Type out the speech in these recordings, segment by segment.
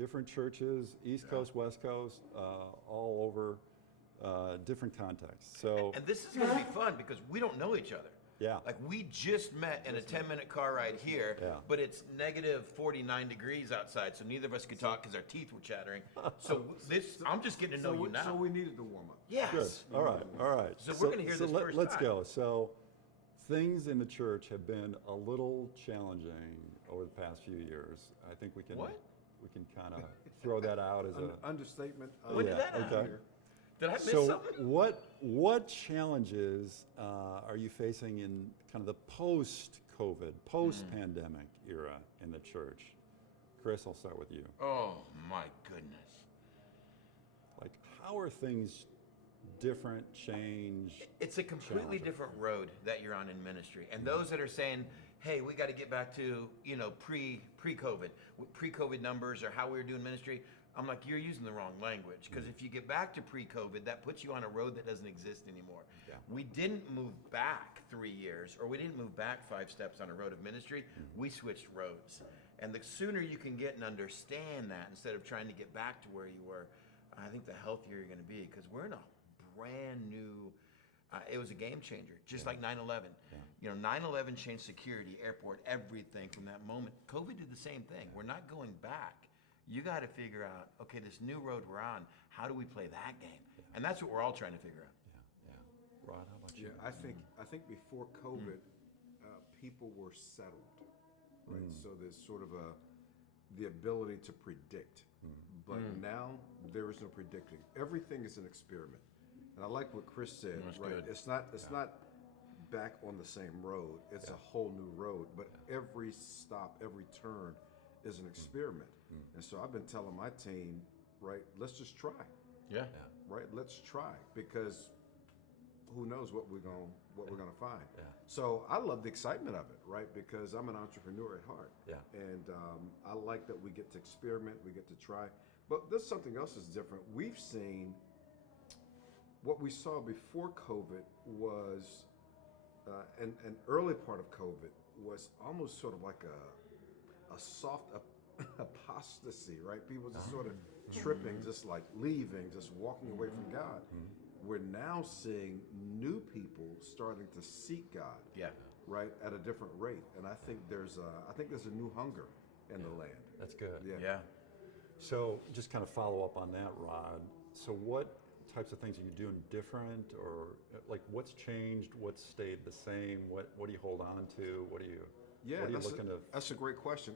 different churches, East Coast, West Coast, all over, different contexts. So, And this is going to be fun because we don't know each other. yeah. Like we just met in a 10-minute car ride here, Yeah. but it's negative 49 degrees outside, so neither of us could talk because our teeth were chattering. So I'm just getting to know you now. So we needed to warm up. Yes. Good. All right. So we're going to hear this first Let's time. go. So things in the church have been a little challenging over the past few years. I think we can kind of throw that out as an Understatement. When did that happen? okay. Did I miss So something? what challenges are you facing in kind of the post-COVID, post-pandemic era in the church? Chris, I'll start with you. Oh my goodness. Like, how are things different, change? It's a completely challenging? different road that you're on in ministry. And those that are saying, hey, we got to get back to, pre-COVID, pre-COVID numbers or how we were doing ministry, I'm like, you're using the wrong language. Because if you get back to pre-COVID, that puts you on a road that doesn't exist anymore. Yeah. We didn't move back 3 years, or we didn't move back 5 steps on a road of ministry. We switched roads. And the sooner you can get and understand that, instead of trying to get back to where you were, I think the healthier you're going to be. Because we're in a brand new, it was a game changer, just like 9/11. Yeah. 9/11 changed security, airport, everything from that moment. COVID did the same thing. We're not going back. You got to figure out, okay, this new road we're on, how do we play that game? And that's what we're all trying to figure out. Yeah. Rod, how about you? Yeah, I think before COVID, people were settled, right? So there's sort of the ability to predict, but now there is no predicting. Everything is an experiment, and I like what Chris said. That's right? good. It's not back on the same road. It's a whole new road, but every stop, every turn is an experiment. And so I've been telling my team, right, let's just try. Yeah. Right? Let's try, because who knows what we're gonna find. Yeah. So I love the excitement of it, right? Because I'm an entrepreneur at heart. Yeah. And I like that we get to experiment, we get to try. But there's something else that's different. We've seen what we saw before COVID was, an early part of COVID was almost sort of like a soft apostasy, right? People just sort of tripping, just like leaving, just walking away from God. We're now seeing new people starting to seek God, Yeah. right, at a different rate. And I think there's a new hunger in the land. That's good. Yeah. Yeah. So just kind of follow up on that, Rod. So what types of things are you doing different, or like what's changed, what's stayed the same, what do you hold on to, what are you looking to? That's a great question.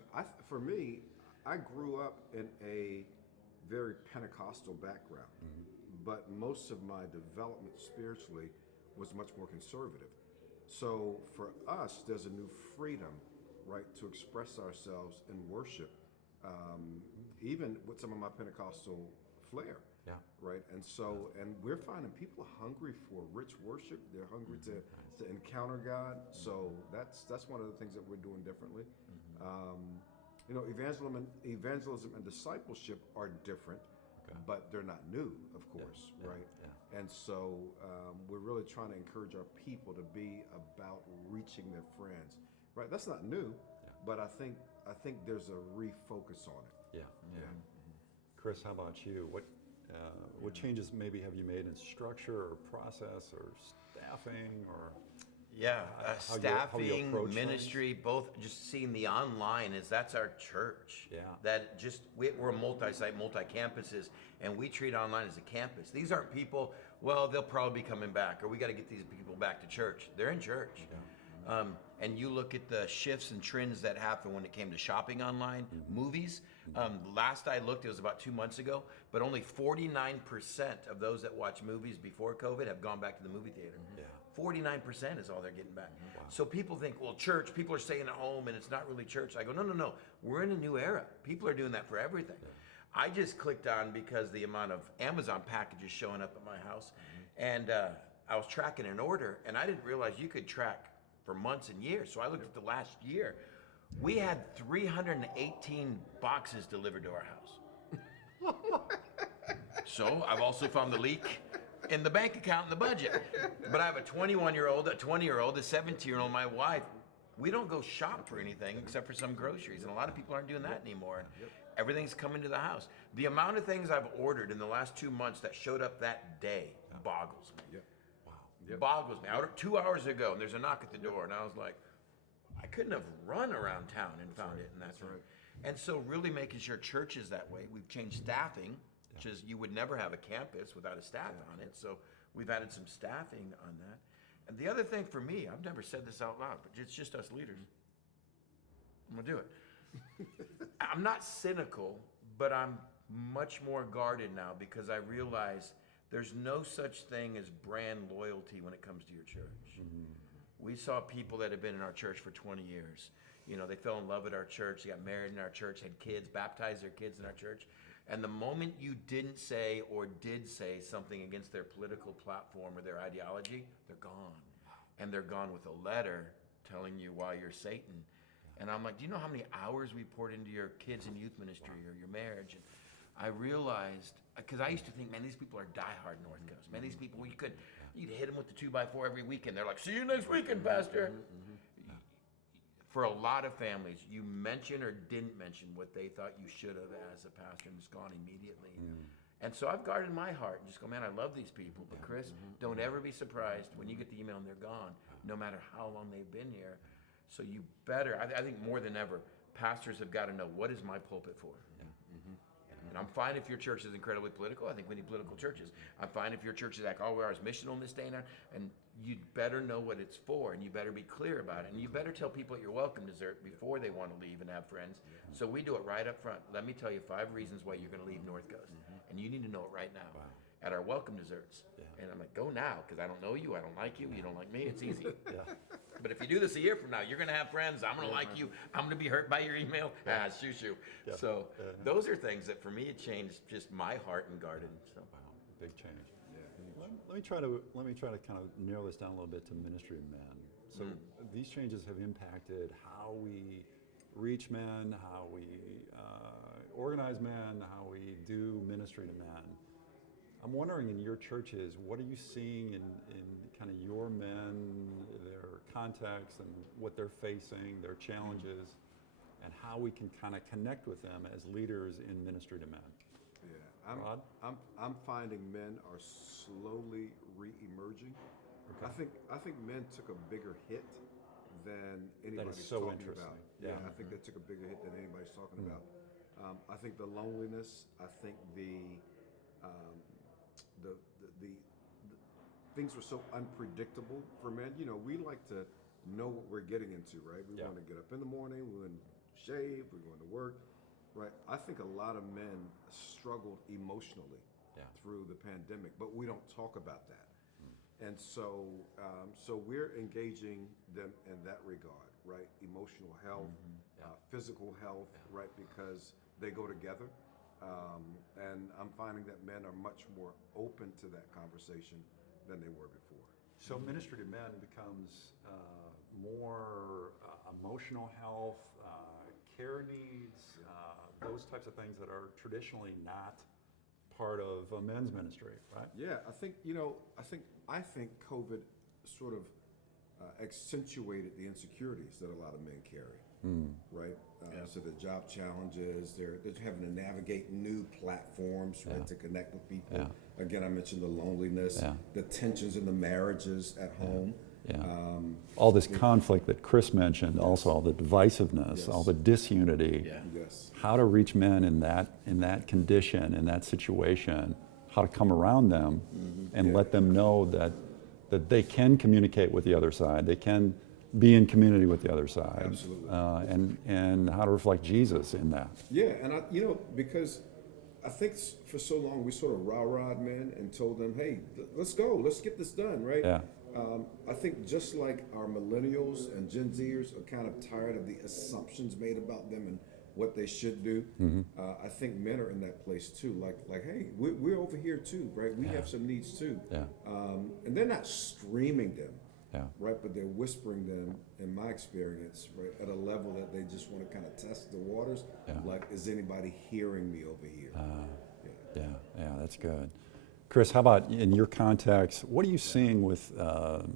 For me, I grew up in a very Pentecostal background, but most of my development spiritually was much more conservative. So for us, there's a new freedom, right, to express ourselves in worship, even with some of my Pentecostal flair. Yeah. Right. And so, and we're finding people are hungry for rich worship. They're hungry to encounter God. So that's one of the things that we're doing differently. Evangelism and discipleship are different, but they're not new, of course, right? Yeah. And so we're really trying to encourage our people to be about reaching their friends, right? That's not new, but I think there's a refocus on it. Yeah. Chris, how about you? What changes maybe have you made in structure or process or staffing or? Yeah, how you staffing, approach ministry, both just seeing the online that's our church. Yeah. That just, we're a multi-site, multi-campuses, and we treat online as a campus. These aren't people, well, they'll probably be coming back, or we got to get these people back to church. They're in church. And you look at the shifts and trends that happened when it came to shopping online, movies. Last I looked, it was about 2 months ago, but only 49% of those that watch movies before COVID have gone back to the movie theater. 49% is all they're getting back. Wow. So people think, well, church, people are staying at home and it's not really church. I go, no. We're in a new era. People are doing that for everything. I just clicked on because the amount of Amazon packages showing up at my house, and I was tracking an order, and I didn't realize you could track for months and years. So I looked at the last year. We had 318 boxes delivered to our house. So I've also found the leak in the bank account and the budget. But I have a 21-year-old, a 20-year-old, a 17-year-old, my wife. We don't go shop for anything except for some groceries, and a lot of people aren't doing that anymore. Everything's coming to the house. The amount of things I've ordered in the last 2 months that showed up that day boggles me. Yep. Wow. Yep. Boggles me. I ordered 2 hours ago, and there's a knock at the door, and I was like, I couldn't have run around town and found it in that time. right. And so really making sure church is that way. We've changed staffing, which is you would never have a campus without a staff on it. So we've added some staffing on that. And the other thing for me, I've never said this out loud, but it's just us leaders. I'm gonna do it. I'm not cynical, but I'm much more guarded now because I realize there's no such thing as brand loyalty when it comes to your church. We saw people that have been in our church for 20 years. You know, they fell in love at our church, they got married in our church, had kids, baptized their kids in our church. And the moment you didn't say or did say something against their political platform or their ideology, they're gone. And they're gone with a letter telling you why you're Satan. And I'm like, do you know how many hours we poured into your kids and youth ministry or your marriage? And I realized, because I used to think, man, these people are diehard North Coast. Man, these people, you'd hit them with the 2x4 every weekend. They're like, see you next weekend, Pastor. For a lot of families, you mention or didn't mention what they thought you should have as a pastor, and it's gone immediately. And so I've guarded my heart and just go, man, I love these people, but Chris, don't ever be surprised when you get the email and they're gone, no matter how long they've been here. So you better, I think more than ever, pastors have got to know, what is my pulpit for? And I'm fine if your church is incredibly political. I think we need political churches. I'm fine if your church is like, oh, we are as missional in this day and age. And you'd better know what it's for, and you better be clear about it. And you better tell people at your welcome dessert before they want to leave and have friends. So we do it right up front. Let me tell you 5 reasons why you're going to leave North Coast. And you need to know it right now at our welcome desserts. And I'm like, go now, because I don't know you, I don't like you, you don't like me, it's easy. But if you do this a year from now, you're going to have friends, I'm going to like you, I'm going to be hurt by your email, shoo. So those are things that for me it changed just my heart and garden. So. Wow, big change. Let me try to kind of narrow this down a little bit to ministry of men. So these changes have impacted how we reach men, how we organize men, how we do ministry to men. I'm wondering, in your churches, what are you seeing in kind of your men, their context and what they're facing, their challenges, and how we can kind of connect with them as leaders in ministry to men? Yeah, Rod? I'm finding men are slowly re-emerging. Okay. I think men took a bigger hit than anybody's so talking interesting. about. Yeah. I think they took a bigger hit than anybody's talking about. I think the loneliness. I think the things were so unpredictable for men. You know, we like to know what we're getting into, right? We want to get up in the morning, we want to shave, we're going to work, right? I think a lot of men struggled emotionally through the pandemic, but we don't talk about that. And so, so we're engaging them in that regard, right? Emotional health, physical health, right? Because they go together. And I'm finding that men are much more open to that conversation than they were before. So ministry to men becomes more emotional health, care needs, those types of things that are traditionally not part of a men's ministry, right? Yeah, I think, you know, I think COVID sort of accentuated the insecurities that a lot of men carry, right? So the job challenges, they're having to navigate new platforms, right, to connect with people. Again, I mentioned the loneliness, the tensions in the marriages at home. All this conflict that Chris mentioned, also all the divisiveness, all the disunity. How to reach men in that condition, in that situation, how to come around them and let them know that they can communicate with the other side, they can be in community with the other side. Absolutely. And how to reflect Jesus in that. Yeah, and you know, because I think for so long we sort of rah-rahed men and told them, hey, let's go, let's get this done, right? I think just like our millennials and Gen Zers are kind of tired of the assumptions made about them and what they should do, I think men are in that place too. Like, hey, we're over here too, right? We have some needs too. And they're not screaming them. Right, but they're whispering them, in my experience, right, at a level that they just want to kind of test the waters. Like, is anybody hearing me over here? That's good. Chris, how about in your context, what are you seeing with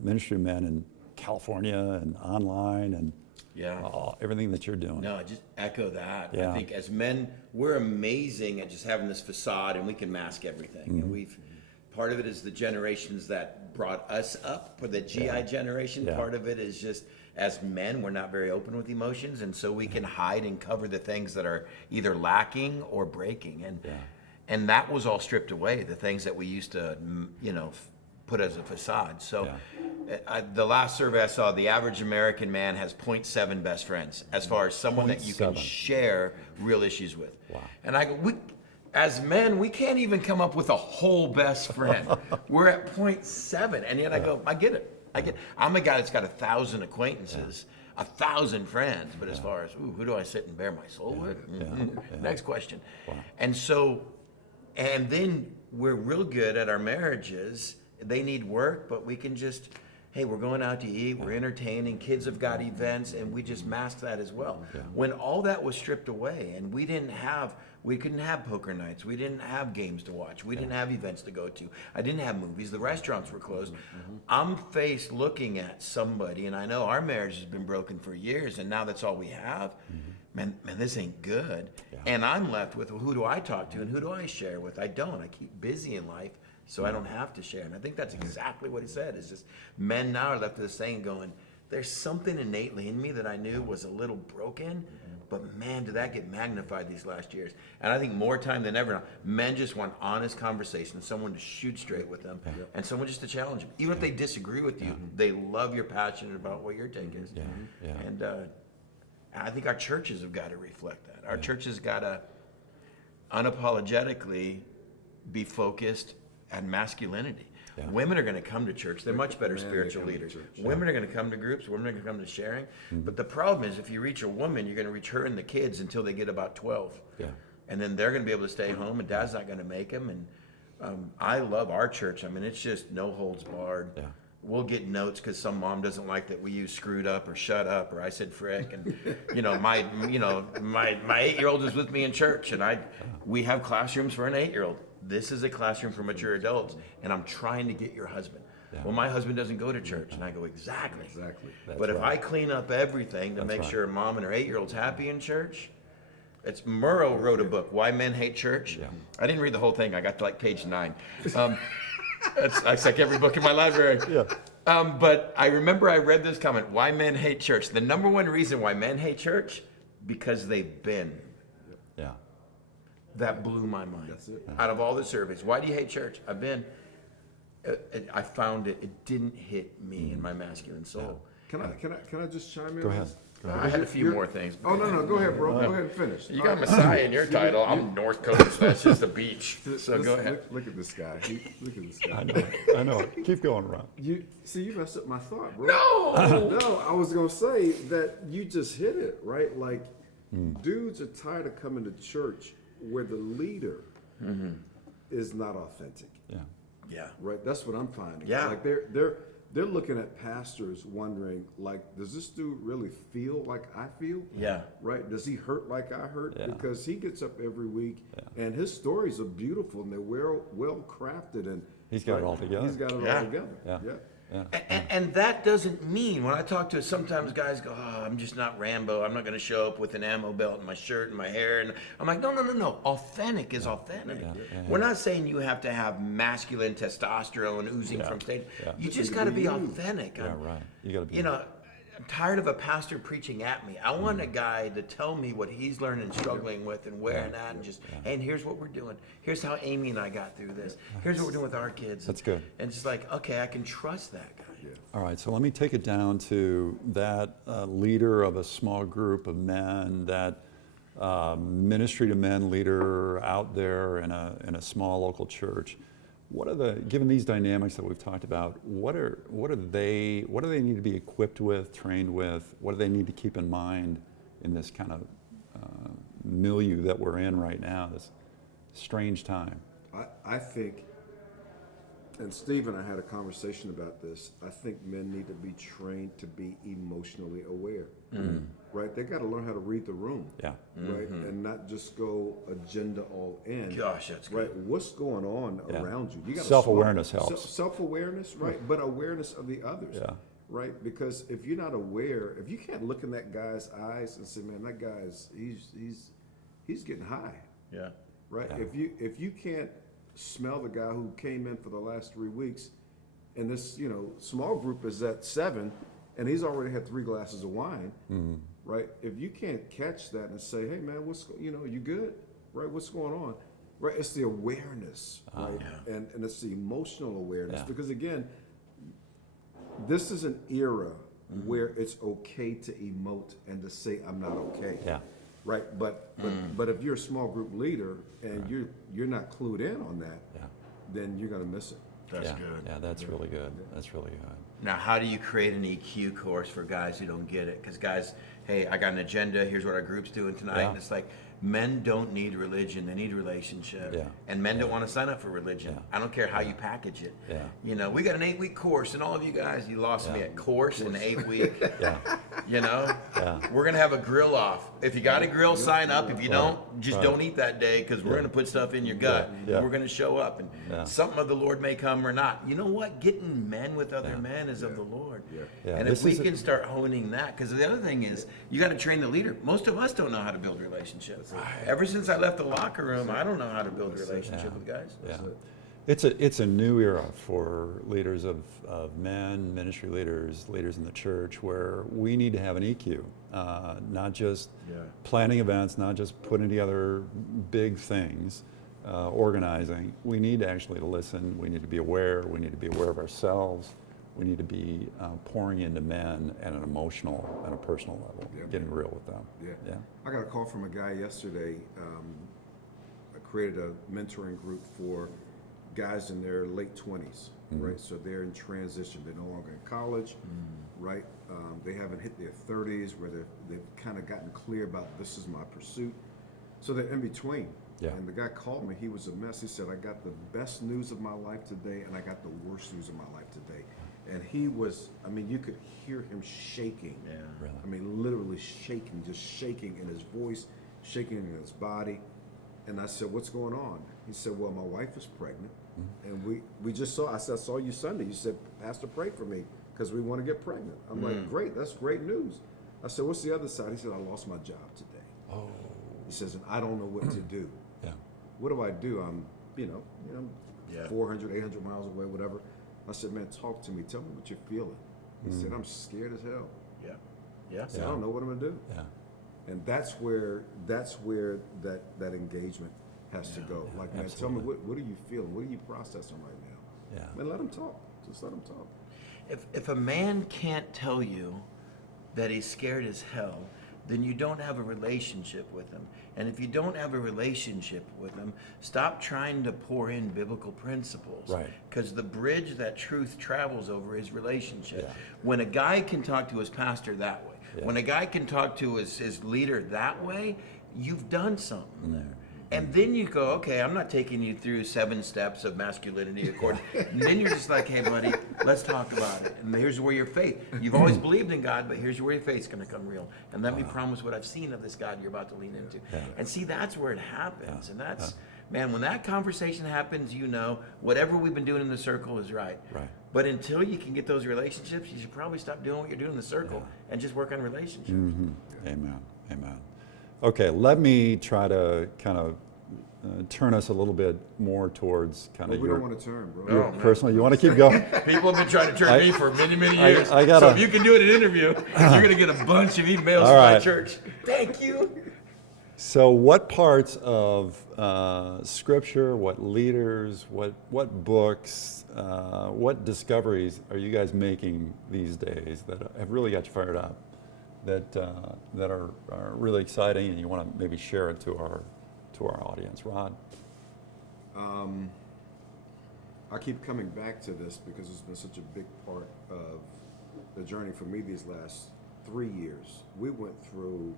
ministry men in California and online? And Yeah. everything that you're doing. No, I just echo that. Yeah. I think as men, we're amazing at just having this facade, and we can mask everything. And part of it is the generations that brought us up, for the GI generation. Yeah. Part of it is just as men, we're not very open with emotions, and so we can hide and cover the things that are either lacking or breaking. And that was all stripped away. The things that we used to, put as a facade. So. The last survey I saw, the average American man has 0.7 best friends, as far as someone that you can 0.7. share real issues with. Wow. And I go, as men, we can't even come up with a whole best friend. We're at 0.7, and yet I go, I get it. I'm a guy that's got 1,000 acquaintances, 1,000 friends, but as far as who do I sit and bare my soul with? Next question. Wow. And so, and then we're real good at our marriages. They need work, but we can just. Hey, we're going out to eat, we're entertaining, kids have got events, and we just mask that as well. Yeah. When all that was stripped away and we couldn't have poker nights, we didn't have games to watch, we didn't have events to go to, I didn't have movies, the restaurants were closed. I'm faced looking at somebody, and I know our marriage has been broken for years, and now that's all we have. Man, this ain't good. Yeah. And I'm left with, well, who do I talk to and who do I share with? I don't. I keep busy in life. So I don't have to share. And I think that's exactly what he said. It's just men now are left with this thing going, there's something innately in me that I knew was a little broken, but man, did that get magnified these last years. And I think more time than ever now, men just want honest conversation, someone to shoot straight with them, and someone just to challenge them. Even if they disagree with you, they love you're passionate about what your take is. And I think our churches have got to reflect that. Our churches got to unapologetically be focused and masculinity. Yeah. Women are going to come to church. They're much better Man, they spiritual come to leaders. church. Women are going to come to groups. Women are going to come to sharing. But the problem is, if you reach a woman, you're going to reach her and the kids until they get about 12. Yeah. And then they're going to be able to stay home, and dad's not going to make them. And I love our church. I mean, it's just no holds barred. Yeah. We'll get notes because some mom doesn't like that we use screwed up or shut up or I said frick, and my 8-year-old is with me in church, and we have classrooms for an 8-year-old. This is a classroom for mature adults, and I'm trying to get your husband. Yeah. Well, my husband doesn't go to church, and I go, exactly. That's But if right. I clean up everything to That's make right. sure mom and her 8-year-old's happy in church, it's Murrow wrote a book, Why Men Hate Church. Yeah. I didn't read the whole thing. I got to like page 9. It's like every book in my library. Yeah. But I remember I read this comment, why men hate church. The number one reason why men hate church, because they've been. Yeah. That blew my mind. That's it. Out of all the surveys, why do you hate church? I've been. I found it didn't hit me in my masculine soul. Can I just chime in? Go on ahead. this? I had a few more things. Oh no, go ahead, bro. Go ahead and finish. You All got right. Messiah in your title. I'm North Coast. That's just a beach. So go ahead. Look at this guy. Look at this guy. I know. Keep going, Ron. You messed up my thought, bro. No. No, I was gonna say that you just hit it, right? Like, dudes are tired of coming to church where the leader is not authentic, Yeah. Yeah. right? That's what I'm finding. Yeah. Like they're looking at pastors wondering, like, does this dude really feel like I feel? Yeah. Right? Does he hurt like I hurt? Yeah. Because he gets up every week, and his stories are beautiful and they're well crafted, and He's got it all together. He's got it Yeah. all together. Yeah. Yeah. Yeah. And that doesn't mean, when I talk to sometimes guys go, oh, I'm just not Rambo. I'm not going to show up with an ammo belt in my shirt and my hair. And I'm like, no. Authentic is authentic. Yeah. We're not saying you have to have masculine testosterone oozing from stage. Yeah. You just got to be authentic. Yeah, right. You got to be. You know, I'm tired of a pastor preaching at me. I want a guy to tell me what he's learning and struggling with and where and at, and just, hey, and here's what we're doing. Here's how Amy and I got through this. Here's what we're doing with our kids. That's good. And just like, okay, I can trust that guy. All right, so let me take it down to that leader of a small group of men, that ministry to men leader out there in a small local church. Given these dynamics that we've talked about, what do they need to be equipped with, trained with? What do they need to keep in mind in this kind of milieu that we're in right now, this strange time? I think, and Steve and I had a conversation about this, I think men need to be trained to be emotionally aware. Right? They got to learn how to read the room. Yeah. Right? And not just go agenda all in. Gosh, that's good. Right? What's going on Yeah. around you? You got Self-awareness helps. Self-awareness, right? But awareness of the others. Yeah. right? Because if you're not aware, if you can't look in that guy's eyes and say, man, that guy's he's getting high, Yeah. right? Yeah. If you can't smell the guy who came in for the last 3 weeks, and this small group is at 7, and he's already had 3 glasses of wine, right? If you can't catch that and say, hey man, you good, right? What's going on, right? It's the awareness, right? And it's the emotional awareness, because again, this is an era where it's okay to emote and to say I'm not okay. Yeah. Right, but if you're a small group leader and you're not clued in on that, then you're gonna miss it. That's yeah. good. Yeah, that's really good. That's really good. Now, how do you create an EQ course for guys who don't get it? Because guys, hey, I got an agenda. Here's what our group's doing tonight. Yeah. And it's like, men don't need religion. They need relationship. Yeah. And men don't want to sign up for religion. Yeah. I don't care how you package it. Yeah. We got an 8-week course, and all of you guys, you lost me at course in 8 week. Yeah. Yeah. We're going to have a grill off. If you got a grill, sign up. If you don't, just don't eat that day, because we're going to put stuff in your gut. Yeah. We're going to show up, and something of the Lord may come or not. You know what? Getting men with other men is of the Lord. Yeah. And if we can start honing that, because the other thing is, you got to train the leader. Most of us don't know how to build relationships. Ever since I left the locker room, I don't know how to build a relationship with guys. Yeah. It's a new era for leaders of men, ministry leaders in the church, where we need to have an EQ, not just planning events, not just putting together big things, organizing. We need to actually listen. We need to be aware. We need to be aware of ourselves. We need to be pouring into men at an emotional and a personal level, getting real with them. Yeah. I got a call from a guy yesterday. I created a mentoring group for guys in their late 20s, right? So they're in transition. They're no longer in college, right? They haven't hit their 30s where they've kind of gotten clear about this is my pursuit. So they're in between. Yeah. And the guy called me. He was a mess. He said, I got the best news of my life today, and I got the worst news of my life today. And he was, you could hear him shaking. Yeah. Really. Literally shaking, just shaking in his voice, shaking in his body. And I said, what's going on? He said, well, my wife is pregnant. And we just saw, I said, I saw you Sunday. You said, Pastor, pray for me because we want to get pregnant. I'm like, great, that's great news. I said, what's the other side? He said, I lost my job today. Oh. He says, and I don't know what to do. Yeah. What do I do? I'm 400, 800 miles away, whatever. I said, man, talk to me. Tell me what you're feeling. He said, I'm scared as hell. Yeah. I said, I don't know what I'm gonna do. Yeah. And that's where that engagement has to go. Like, man, tell me what are you feeling? What are you processing right now? Yeah. Man, let him talk. Just let him talk. If a man can't tell you that he's scared as hell, then you don't have a relationship with him. And if you don't have a relationship with him, stop trying to pour in biblical principles. Right. Because the bridge that truth travels over is relationship. Yeah. When a guy can talk to his pastor that way, when a guy can talk to his leader that way, you've done something there. And then you go, okay, I'm not taking you through 7 steps of masculinity, according. And then you're just like, hey, buddy, let's talk about it. And here's where your faith. You've always believed in God, but here's where your faith's going to come real. And let me promise what I've seen of this God you're about to lean into. Yeah. And see, that's where it happens. And that's, man, when that conversation happens, whatever we've been doing in the circle is right. Right. But until you can get those relationships, you should probably stop doing what you're doing in the circle and just work on relationships. Amen. Amen. Okay, let me try to kind of turn us a little bit more towards kind of We your, don't want to turn, bro. your personal. You want to keep going? People have been trying to turn me for many, many years. I gotta- So if you can do it in an interview, you're going to get a bunch of emails from my church. Thank you. So, what parts of Scripture, what leaders, what books, what discoveries are you guys making these days that have really got you fired up? That are really exciting, and you want to maybe share it to our audience, Rod? I keep coming back to this because it's been such a big part of the journey for me these last 3 years. We went through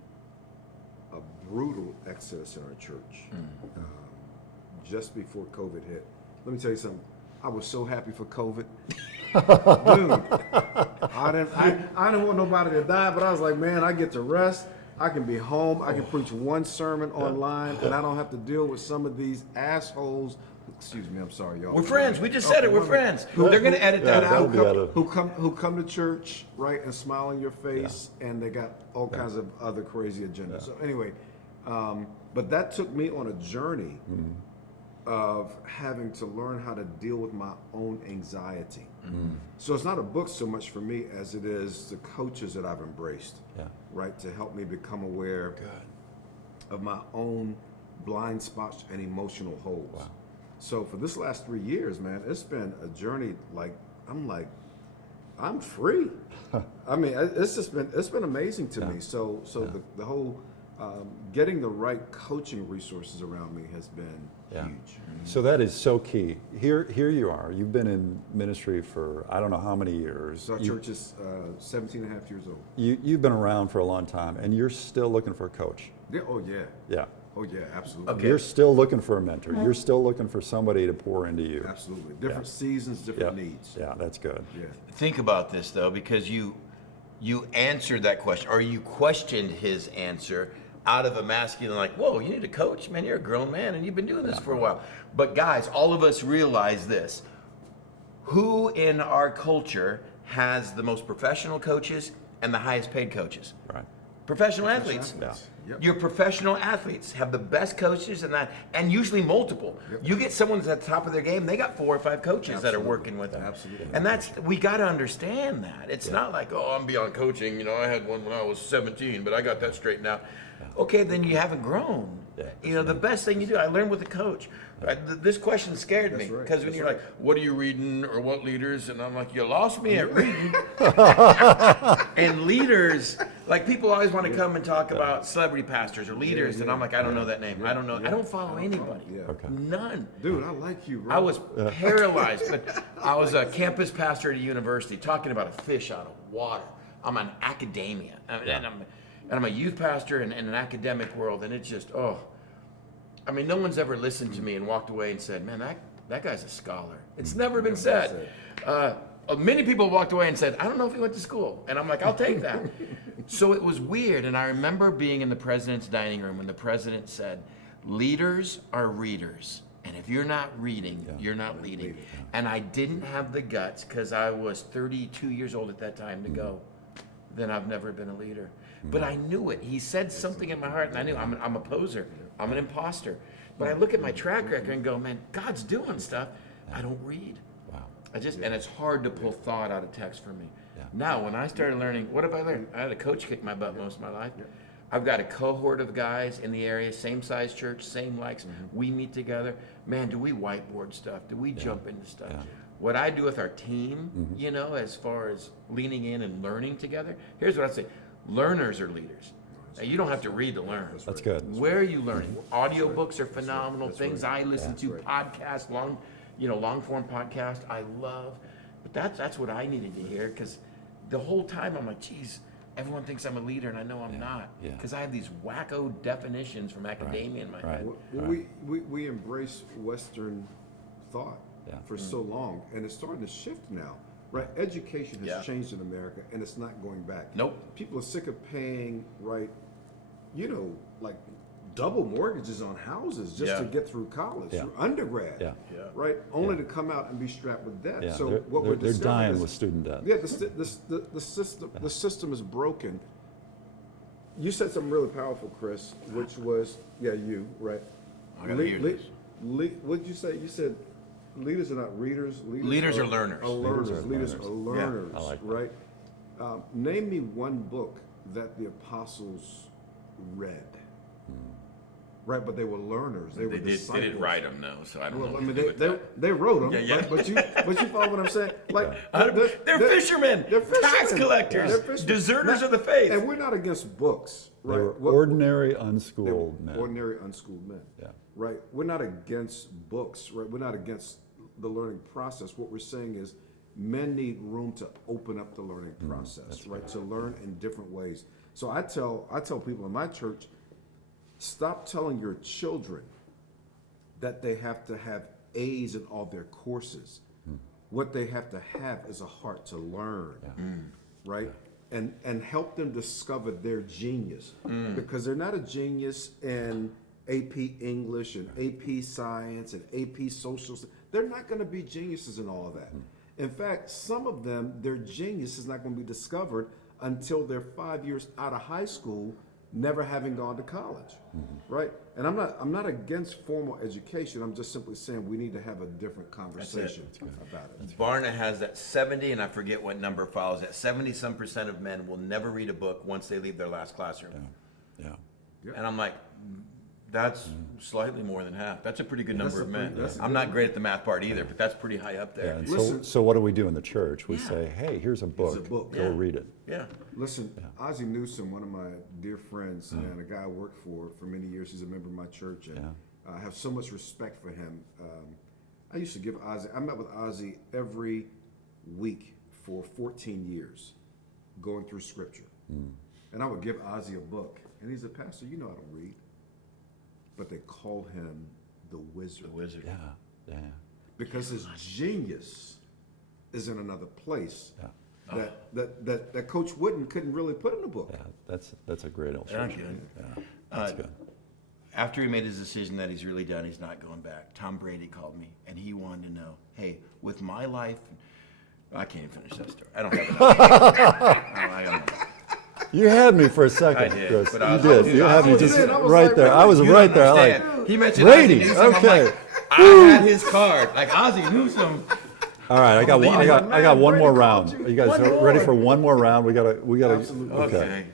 a brutal exodus in our church just before COVID hit. Let me tell you something. I was so happy for COVID. Dude, I didn't want nobody to die, but I was like, man, I get to rest. I can be home. I can preach one sermon online, and I don't have to deal with some of these assholes. Excuse me, I'm sorry, y'all. We're friends. We just said it. We're friends. They're going to edit that that'll out. be out of- Who come to church, right, and smile in your face, and they got all kinds of other crazy agendas. So anyway, but that took me on a journey of having to learn how to deal with my own anxiety. So it's not a book so much for me as it is the coaches that I've embraced, right, to help me become aware of my own blind spots and emotional holes. Wow. So for this last 3 years, man, it's been a journey. I'm free. I mean, it's been amazing to me. So the whole getting the right coaching resources around me has been huge. So that is so key. Here you are. You've been in ministry for I don't know how many years. So our church is 17 and a half years old. You've been around for a long time, and you're still looking for a coach. Yeah, oh yeah. Yeah. Oh yeah, absolutely. Okay. You're still looking for a mentor. You're still looking for somebody to pour into you. Absolutely. Different seasons, different needs. Yeah, that's good. Yeah. Think about this though, because you answered that question, or you questioned his answer out of a masculine, like, whoa, you need a coach? Man, you're a grown man and you've been doing this for a while. But guys, all of us realize this. Who in our culture has the most professional coaches and the highest paid coaches? Right. Professional athletes. Yep. Your professional athletes have the best coaches and usually multiple. You get someone that's at the top of their game, they got 4 or 5 coaches that are working with them. Absolutely. And we got to understand that. It's not like, oh, I'm beyond coaching. You know, I had one when I was 17, but I got that straightened out. Okay, then you haven't grown. You know, the best thing you do, I learned with a coach. Right? This question scared me because when you're like, what are you reading or what leaders? And I'm like, you lost me at reading. And leaders, like people always want to come and talk about celebrity pastors or leaders. And I'm like, I don't know that name. I don't know. I don't follow anybody. Okay. None. Dude, I like you, bro. I was paralyzed, but I was a campus pastor at a university talking about a fish out of water. I'm an academia, and I'm a youth pastor in an academic world, and it's just, I mean, no one's ever listened to me and walked away and said, man, that guy's a scholar. It's never been said. Many people walked away and said, I don't know if he went to school. And I'm like, I'll take that. So it was weird. And I remember being in the president's dining room when the president said, leaders are readers. And if you're not reading, you're not leading. And I didn't have the guts because I was 32 years old at that time to go, then I've never been a leader. But I knew it. He said something in my heart, and I knew I'm a poser. I'm an imposter. But I look at my track record and go, man, God's doing stuff. I don't read. Wow. And it's hard to pull thought out of text for me. Now, when I started learning, what have I learned? I had a coach kick my butt most of my life. I've got a cohort of guys in the area, same size church, same likes. We meet together. Man, do we whiteboard stuff? Do we jump into stuff? What I do with our team, you know, as far as leaning in and learning together, here's what I say. Learners are leaders. Now, you don't have to read to learn. That's good. Where are you learning? Audiobooks are phenomenal. Things I listen to, podcasts, long form podcast, I love. But that's what I needed to hear because the whole time I'm like, geez, everyone thinks I'm a leader and I know I'm not because I have these wacko definitions from academia in my head. Well, we embrace Western thought for so long, and it's starting to shift now. Right, education has changed in America, and it's not going back. Nope. People are sick of paying, right, like double mortgages on houses just to get through college, through undergrad, right? Only to come out and be strapped with debt. Yeah. So they're dying with student debt. Yeah, the system is broken. You said something really powerful, Chris, which was you, right? I gotta hear this. What did you say? You said leaders are not readers. Leaders are learners. Leaders are learners. I like that. Right? Name me one book that the apostles read. Right, but they were learners. They were disciples. They didn't write them, no, so I don't know. I mean, they wrote them, but you follow what I'm saying? Like they're fishermen, tax collectors, deserters of the faith. And we're not against books, right? They were ordinary, unschooled men. Ordinary, unschooled men. Yeah. Right? We're not against books, right? We're not against the learning process. What we're saying is men need room to open up the learning process, right? To learn in different ways. So I tell people in my church, stop telling your children that they have to have A's in all their courses. What they have to have is a heart to learn, right? and help them discover their genius, because they're not a genius in AP English and AP Science and AP Social. They're not going to be geniuses in all of that. In fact, some of them, their genius is not going to be discovered until they're 5 years out of high school, never having gone to college, right? And I'm not against formal education. I'm just simply saying we need to have a different conversation about it. Barna has that 70, and I forget what number follows that. 70% of men will never read a book once they leave their last classroom. Yeah. And I'm like, that's slightly more than half. That's a pretty good number of men. that's a I'm good not great at the math part either, but that's pretty high up Yeah, there. and Listen- so what do we do in the church? We Yeah. say, hey, here's a book. book. Go Yeah. read it. Yeah. Listen, Ozzie Newsome, one of my dear friends and a guy I worked for many years, he's a member of my church, and I have so much respect for him. I used to give Ozzie, I met with Ozzie every week for 14 years, going through scripture. And I would give Ozzie a book, and he's a pastor, you know I don't read. But they call him the wizard. The wizard. Yeah. Because his genius is in another place Yeah. that Coach Wooden couldn't really put in a book. Yeah, that's a great illustration. Yeah, that's good. After he made his decision that he's really done, he's not going back, Tom Brady called me, and he wanted to know, hey, with my life, I can't even finish that story. I don't have enough. I don't know. You had me for a second, I did, Chris. but I You was- did. dude, You I had me was just in. I was right like, there. I was You right don't there. understand. Like, He mentioned Brady. Ozzie Newsome. Okay. I'm like, I had his card. Like Ozzie Newsome. all right, I got one more Brady round. called you. Are you guys One ready more. for one more round? We gotta. Absolutely. Okay.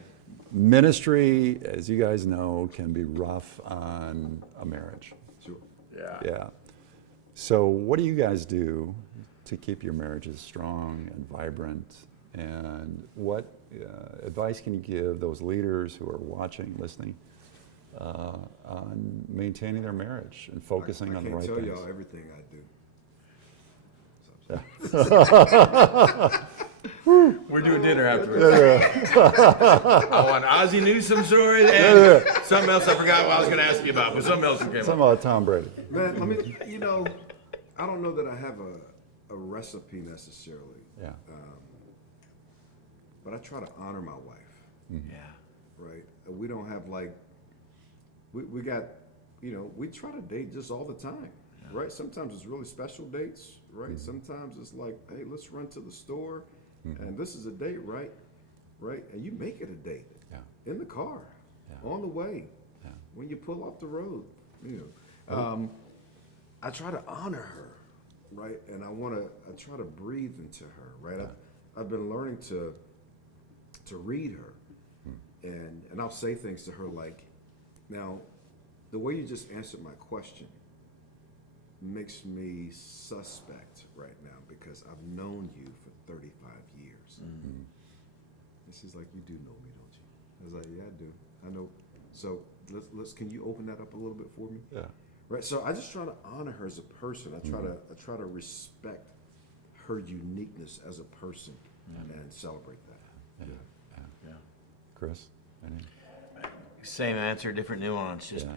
Ministry, as you guys know, can be rough on a marriage. Sure. Yeah. So what do you guys do to keep your marriages strong and vibrant? And what advice can you give those leaders who are watching, listening, on maintaining their marriage and focusing on the right I can't things? tell y'all everything I do. We're doing dinner afterwards. I want Ozzie Newsome story and something else I forgot what I was going to ask you about, but something else came up. Some about Tom Brady. Man, let me, I don't know that I have a recipe necessarily, Yeah. but I try to honor my wife, Yeah. right? We don't have we got, we try to date just all the time, right? Sometimes it's really special dates, right? Sometimes it's like, hey, let's run to the store, and this is a date, right? Right? And you make it a date. Yeah. In the car, Yeah. on the way, Yeah. when you pull off the road, I try to honor her, right? And I try to breathe into her, right? I've been learning to read her, and I'll say things to her like, now, the way you just answered my question makes me suspect right now because I've known you for 35 years. And she's like, you do know me, don't you? I was like, yeah, I do. I know. So can you open that up a little bit for me? Yeah. Right. So I just try to honor her as a person. I try to respect her uniqueness as a person and celebrate that. Yeah. Chris? Any? Same answer, different nuance. Just Yeah.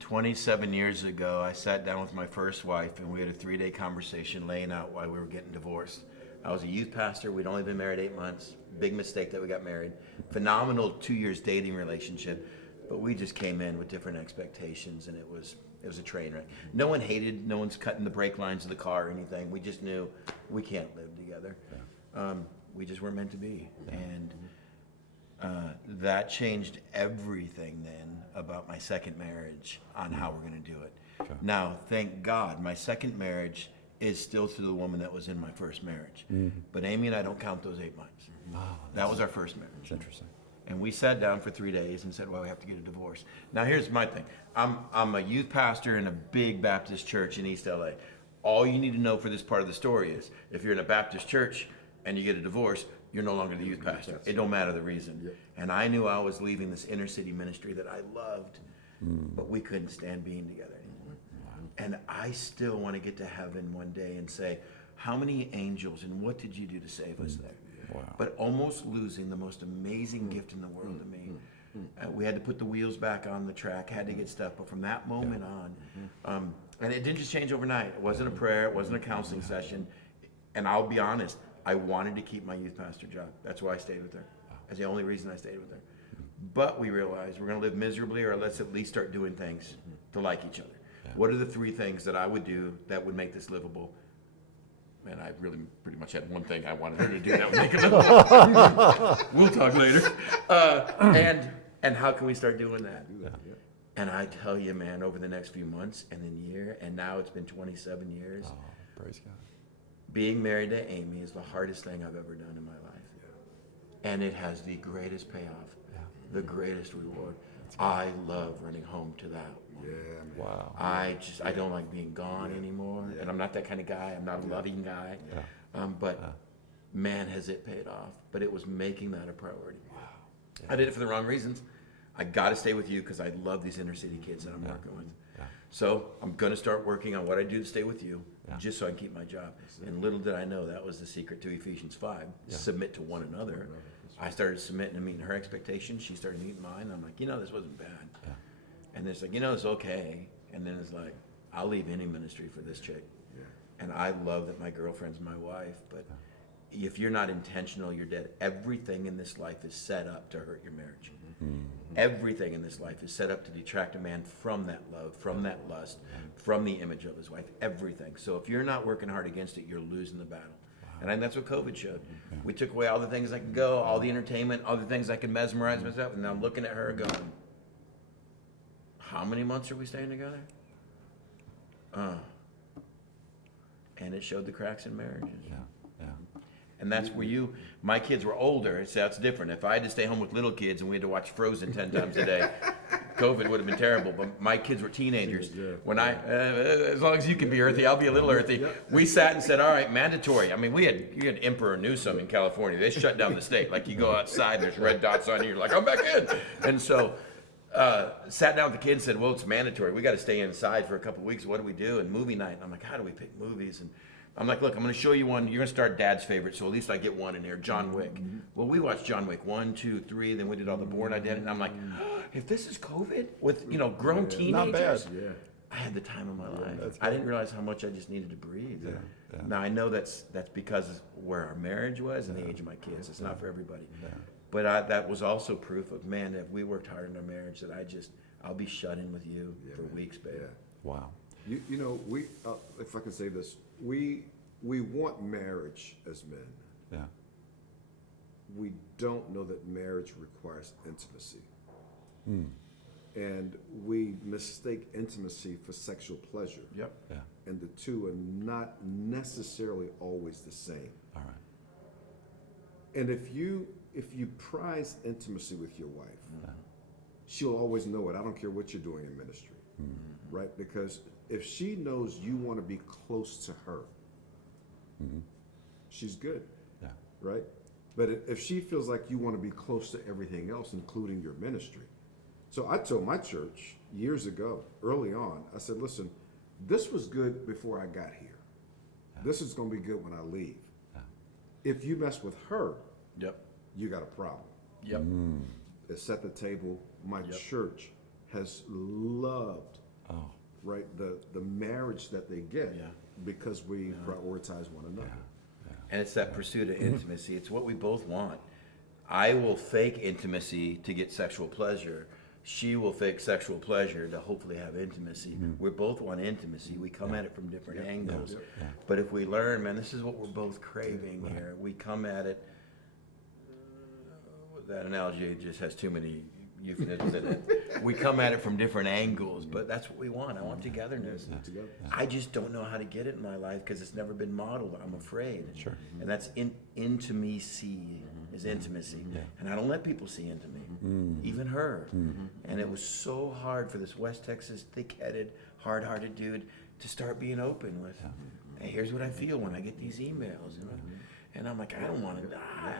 27 years ago, I sat down with my first wife and we had a 3-day conversation laying out why we were getting divorced. I was a youth pastor. We'd only been married 8 months. Big mistake that we got married. Phenomenal 2 years dating relationship, but we just came in with different expectations, and it was a train wreck. No one hated. No one's cutting the brake lines of the car or anything. We just knew we can't live together. We just weren't meant to be, and that changed everything then about my second marriage on how we're going to do it. Okay. Now, thank God, my second marriage is still to the woman that was in my first marriage. But Amy and I don't count those 8 months. That was our first marriage. It's interesting. And we sat down for 3 days and said, well, we have to get a divorce. Now, here's my thing. I'm a youth pastor in a big Baptist church in East LA. All you need to know for this part of the story is if you're in a Baptist church and you get a divorce, you're no longer the youth pastor. It don't matter the reason. Yep. And I knew I was leaving this inner city ministry that I loved, but we couldn't stand being together anymore. And I still want to get to heaven one day and say, how many angels and what did you do to save us there? Wow. But almost losing the most amazing gift in the world to me. We had to put the wheels back on the track, had to get stuff. But from that moment on, and it didn't just change overnight. It wasn't a prayer. It wasn't a counseling session. And I'll be honest, I wanted to keep my youth pastor job. That's why I stayed with her. That's the only reason I stayed with her. But we realized we're going to live miserably, or let's at least start doing things to like each other. Yeah. What are the 3 things that I would do that would make this livable? And I really pretty much had one thing I wanted her to do that would make it livable. We'll talk later. And how can we start doing that? And I tell you, man, over the next few months and then year, and now it's been 27 years, Oh, praise God. being married to Amy is the hardest thing I've ever done in my life. And it has the greatest payoff, the greatest reward. I love running home to that woman. Yeah, man. Wow. I don't like being gone anymore, and I'm not that kind of guy. I'm not a loving guy. But man, has it paid off. But it was making that a priority. Wow. I did it for the wrong reasons. I got to stay with you because I love these inner city kids that I'm working with. Yeah. So I'm going to start working on what I do to stay with you, Yeah. just so I can keep my job. And little did I know that was the secret to Ephesians 5. Submit to one another. I started submitting and meeting her expectations. She started meeting mine. I'm like, this wasn't bad. Yeah. And it's like, it's okay. And then it's like, I'll leave any ministry for this chick. Yeah. And I love that my girlfriend's my wife, but if you're not intentional, you're dead. Everything in this life is set up to hurt your marriage. Everything in this life is set up to detract a man from that love, from that lust, from the image of his wife. Everything. So if you're not working hard against it, you're losing the battle. And I think that's what COVID showed. We took away all the things I could go, all the entertainment, all the things I could mesmerize myself, and now I'm looking at her going, how many months are we staying together? And it showed the cracks in marriages. Yeah. Yeah. And that's where my kids were older, so that's different. If I had to stay home with little kids and we had to watch Frozen 10 times a day, COVID would have been terrible. But my kids were teenagers. When as long as you can be earthy, I'll be a little earthy. We sat and said, all right, mandatory. I mean, you had Emperor Newsom in California. They shut down the state. Like you go outside and there's red dots on you. You're like, I'm back in. And so sat down with the kids and said, well, it's mandatory. We got to stay inside for a couple of weeks. What do we do? And movie night. And I'm like, how do we pick movies? And I'm like, look, I'm going to show you one. You're going to start Dad's favorite, so at least I get one in here, John Wick. Well, we watched John Wick 1, 2, 3, then we did all the Bourne Identity, and I'm like, if this is COVID with, grown teenagers, Not bad. Yeah. I had the time of my life. that's I didn't realize how much I just needed to breathe. Yeah. Now, I know that's because of where our marriage was and the age of my kids. It's not for everybody. Yeah. But that was also proof of, man, if we worked hard in our marriage, that I'll be shut in with you for weeks, babe. Yeah. Wow. We, if I can say this, we want marriage as men. Yeah. We don't know that marriage requires intimacy. And we mistake intimacy for sexual pleasure. Yep. Yeah. And the two are not necessarily always the same. All right. And if you prize intimacy with your wife, she'll always know it. I don't care what you're doing in ministry, right? Because if she knows you want to be close to her, she's good, Yeah. right? But if she feels like you want to be close to everything else, including your ministry. So I told my church years ago, early on, I said, listen, this was good before I got here. This is going to be good when I leave. If you mess with her, Yep. you got a problem. Yep. It's at the table. My church has loved, Oh. right, the marriage that they get Yeah. because we prioritize one another. And it's that pursuit of intimacy. It's what we both want. I will fake intimacy to get sexual pleasure. She will fake sexual pleasure to hopefully have intimacy. We both want intimacy. We come at it from different angles. Yeah. But if we learn, man, this is what we're both craving here. We come at it. That analogy just has too many euphemisms in it. We come at it from different angles, but that's what we want. I want togetherness. Together. I just don't know how to get it in my life because it's never been modeled. I'm afraid. Sure. And that's intimacy is intimacy. Yeah. And I don't let people see into me, even her. And it was so hard for this West Texas thick-headed, hard-hearted dude to start being open with, hey, here's what I feel when I get these emails. And I'm like, I don't want to die.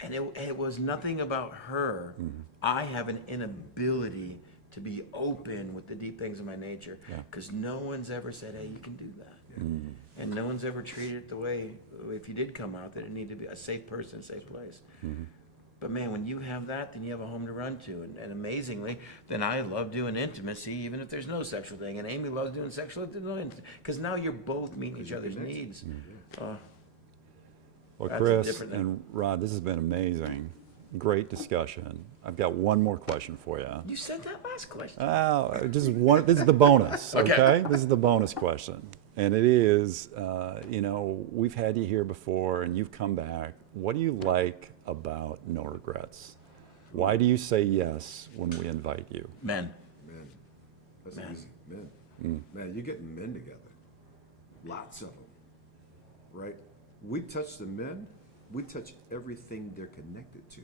And it was nothing about her. I have an inability to be open with the deep things of my nature because no one's ever said, hey, you can do that. And no one's ever treated it the way, if you did come out, that it needed to be a safe person, safe place. But man, when you have that, then you have a home to run to. And amazingly, then I love doing intimacy, even if there's no sexual thing. And Amy loves doing sexual, because now you're both meeting each other's needs. Well, That's a Chris different thing. and Rod, this has been amazing. great discussion. I've got one more question for you. You said that last question. Just one. This is the bonus. Okay. Okay. This is the bonus question, and it is, we've had you here before, and you've come back. What do you like about No Regrets? Why do you say yes when we invite you? Men. Men. That's Man. easy. Men. Man, you're getting men together. Lots of them. Right? We touch the men, we touch everything they're connected to.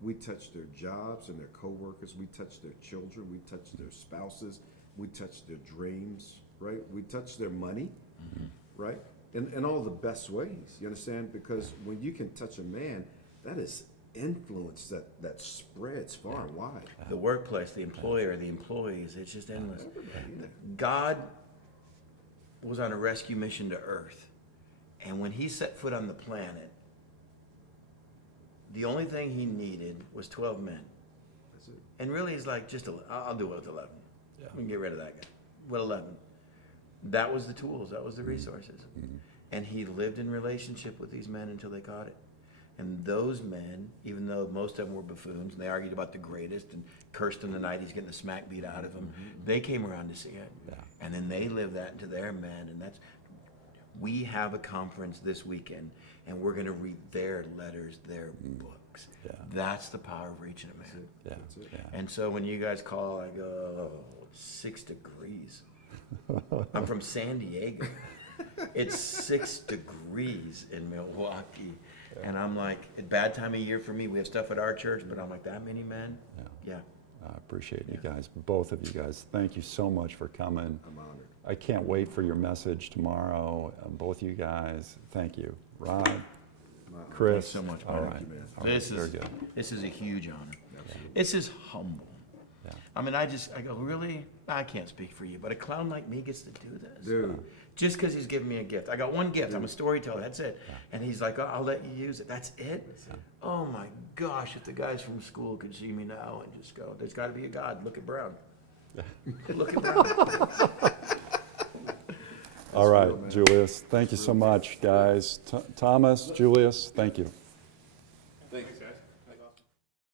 We touch their jobs and their coworkers, we touch their children, we touch their spouses, we touch their dreams, right? We touch their money, right? In all the best ways, you understand? Because when you can touch a man, that is influence that spreads far and wide. The workplace, the employer, the employees, it's just endless. Everybody, yeah. God was on a rescue mission to Earth. And when he set foot on the planet, the only thing he needed was 12 men. That's it. And really, he's like, I'll do it with 11. Yeah. We can get rid of that guy. With 11. That was the tools, that was the resources. And he lived in relationship with these men until they caught it. And those men, even though most of them were buffoons, and they argued about the greatest, and cursed him the night he's getting the smack beat out of him, they came around to see it. Yeah. And then they lived that into their men. And we have a conference this weekend, and we're going to read their letters, their books. Yeah. That's the power of reaching a man. Yeah. That's it. Yeah. And so when you guys call, I go, oh, 6 degrees. I'm from San Diego. It's 6 degrees in Milwaukee. And I'm like, a bad time of year for me. We have stuff at our church, but I'm like, that many men? Yeah. I appreciate you guys, both of you guys. Thank you so much for coming. I'm honored. I can't wait for your message tomorrow. Both you guys, thank you. Rod, Chris. Thanks so much, All man. right. Thank you, man. All right, This very is good. this is a huge honor. Absolutely. This is humble. Yeah. I mean, I go, really? I can't speak for you, but a clown like me gets to do this? Dude. Just because he's giving me a gift. I got one gift. I'm a storyteller. That's it. And he's like, oh, I'll let you use it. That's it? Oh my gosh, if the guys from school could see me now and just go, there's got to be a God. Look at Brown. Look at Brown. All right, real, man. Julius, thank you so much, guys. Thomas, Julius, thank you. Thanks, guys.